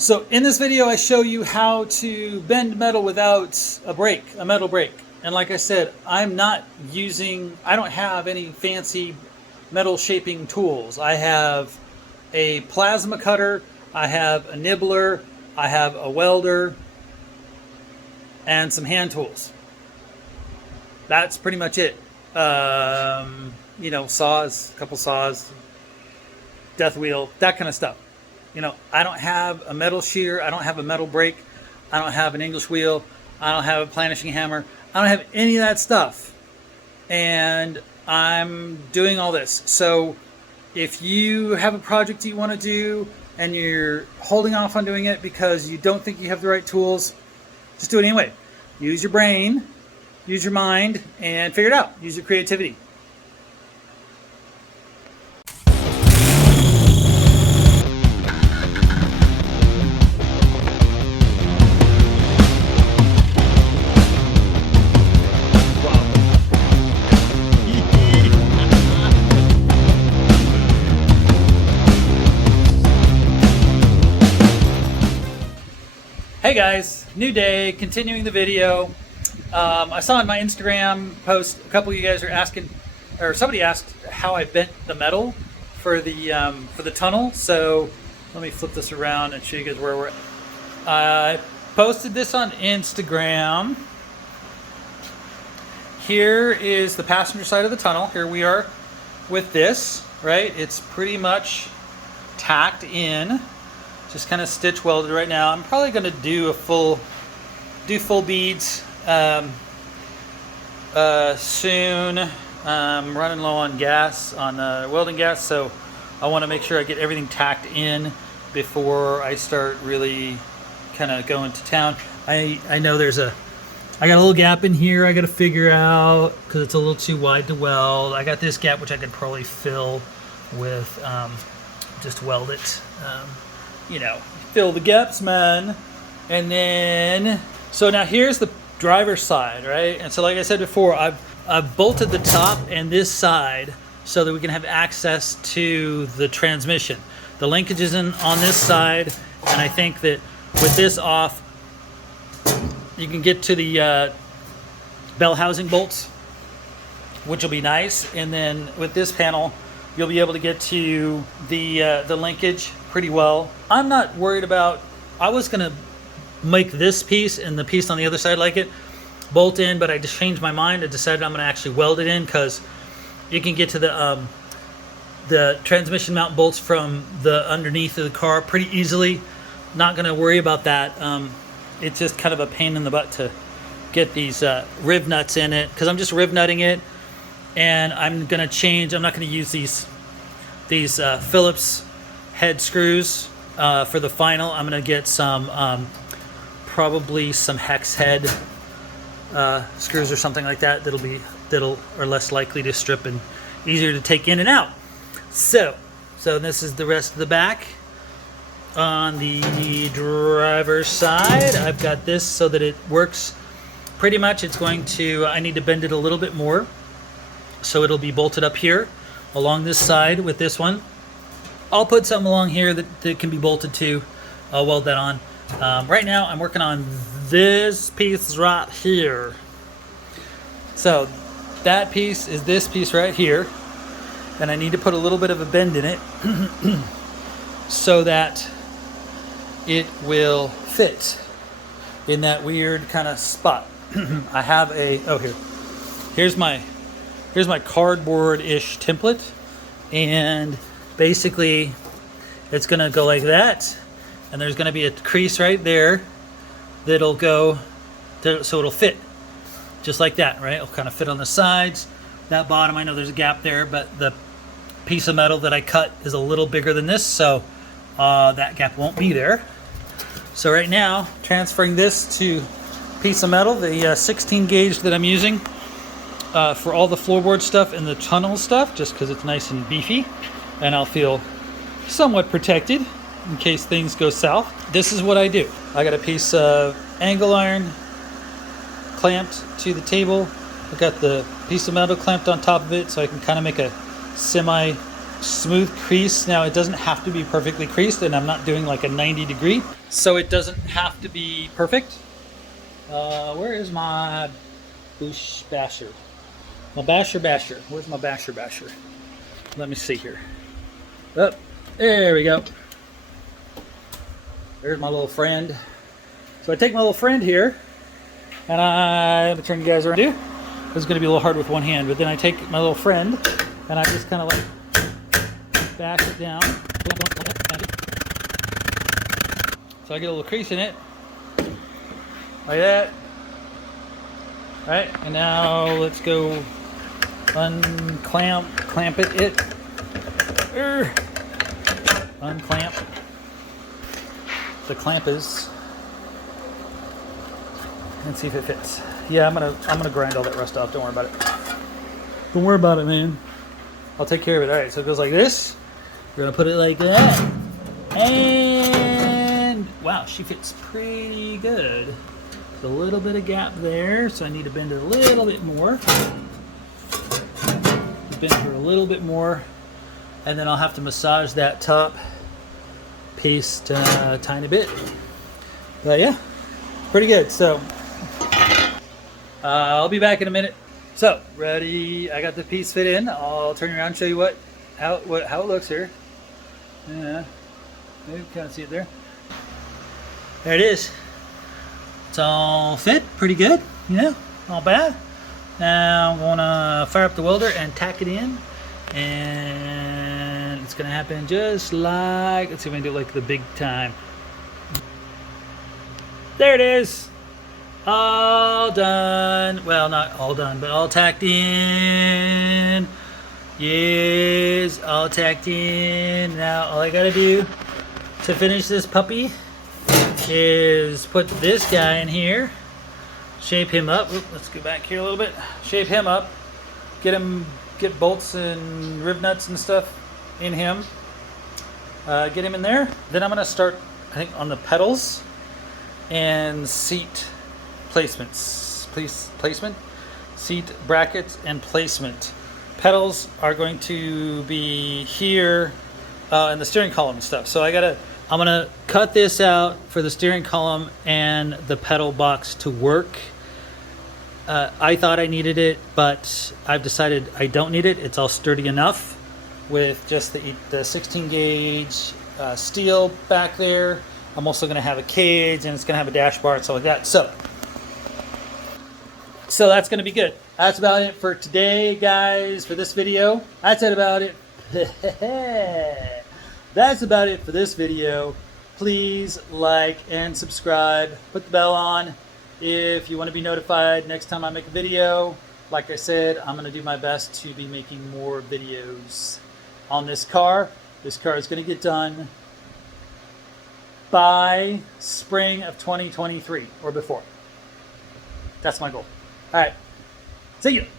So in this video, I show you how to bend metal without a metal brake. And like I said, I don't have any fancy metal shaping tools. I have a plasma cutter, I have a nibbler, I have a welder, and some hand tools. That's pretty much it. Saws, a couple saws, death wheel, that kind of stuff. I don't have a metal shear, I don't have a metal brake, I don't have an English wheel, I don't have a planishing hammer, I don't have any of that stuff. And I'm doing all this. So if you have a project you want to do and you're holding off on doing it because you don't think you have the right tools, just do it anyway. Use your brain, use your mind, and figure it out. Use your creativity. Hey guys, new day, continuing the video. I saw in my Instagram post, a couple of you guys are asking, or somebody asked how I bent the metal for the tunnel. So let me flip this around and show you guys where we're at. I posted this on Instagram. Here is the passenger side of the tunnel. Here we are with this, right? It's pretty much tacked in. Just kind of stitch welded right now. I'm probably going to do full beads soon. I'm running low on gas, on welding gas, so I want to make sure I get everything tacked in before I start really kind of going to town. I know I got a little gap in here I got to figure out because it's a little too wide to weld. I got this gap which I could probably fill with just weld it. Fill the gaps, man. And then, so now here's the driver's side, right? And so like I said before, I've bolted the top and this side so that we can have access to the transmission. The linkage is on this side, and I think that with this off, you can get to the bell housing bolts, which will be nice. And then with this panel, you'll be able to get to the linkage pretty well. I'm not worried about, I was gonna make this piece and the piece on the other side like it bolt in, but I just changed my mind. I decided I'm gonna actually weld it in because you can get to the transmission mount bolts from the underneath of the car pretty easily. Not gonna worry about that. It's just kind of a pain in the butt to get these riv nuts in it because I'm just riv nutting it. And I'm gonna change. I'm not gonna use these Phillips head screws for the final. I'm gonna get some probably some hex head screws or something like that. That'll are less likely to strip and easier to take in and out. So this is the rest of the back. On the driver's side, I've got this so that it works pretty much. I need to bend it a little bit more. So it'll be bolted up here along this side with this one. I'll put something along here that can be bolted to. I'll weld that on. Right now I'm working on this piece right here. So that piece is this piece right here. And I need to put a little bit of a bend in it so that it will fit in that weird kind of spot. I have here's my cardboard-ish template, and basically it's gonna go like that, and there's gonna be a crease right there that'll go so it'll fit just like that, right? It'll kind of fit on the sides. That bottom, I know there's a gap there, but the piece of metal that I cut is a little bigger than this, so that gap won't be there. So right now, transferring this to piece of metal, the 16 gauge that I'm using for all the floorboard stuff and the tunnel stuff, just because it's nice and beefy, and I'll feel somewhat protected in case things go south. This is what I do. I got a piece of angle iron clamped to the table. I got the piece of metal clamped on top of it so I can kind of make a semi smooth crease. Now it doesn't have to be perfectly creased, and I'm not doing like a 90 degree, so it doesn't have to be perfect. Where is my bush basher? My basher. Where's my basher? Let me see here. Oh, there we go. There's my little friend. So I take my little friend here, and I'm gonna turn you guys around. This is gonna be a little hard with one hand, but then I take my little friend, and I just kind of like bash it down. So I get a little crease in it, like that. All right, and now let's go clamp it. Unclamp the clampers and see if it fits. Yeah, I'm gonna grind all that rust off. Don't worry about it. Don't worry about it, man. I'll take care of it. All right, so it goes like this. We're gonna put it like that, and wow, she fits pretty good. There's a little bit of gap there, so I need to bend it a little bit more. Bend her a little bit more, and then I'll have to massage that top piece a tiny bit. But yeah, pretty good. So I'll be back in a minute. So ready? I got the piece fit in. I'll turn around and show you how it looks here. Yeah, you can kind of see it there. There it is. It's all fit pretty good. You know, not bad. Now I'm gonna fire up the welder and tack it in, and it's gonna happen just like, let's see if I can do like the big time. There it is, all done. Well, not all done, but all tacked in. Yes, all tacked in. Now all I gotta do to finish this puppy is put this guy in here. Shape him up. Oop, let's go back here a little bit. Shape him up. Get bolts and rib nuts and stuff in him. Get him in there. Then I'm gonna start, I think, on the pedals and seat placements. Placement, seat brackets and placement. Pedals are going to be here in the steering column and stuff. So I'm gonna cut this out for the steering column and the pedal box to work. I thought I needed it, but I've decided I don't need it. It's all sturdy enough with just the 16 gauge steel back there. I'm also gonna have a cage, and it's gonna have a dash bar and stuff like that. So that's gonna be good. That's about it for today, guys, for this video. That's about it. That's about it for this video. Please like and subscribe. Put the bell on if you want to be notified next time I make a video. Like I said, I'm going to do my best to be making more videos on this car. This car is going to get done by spring of 2023 or before. That's my goal. All right. See you.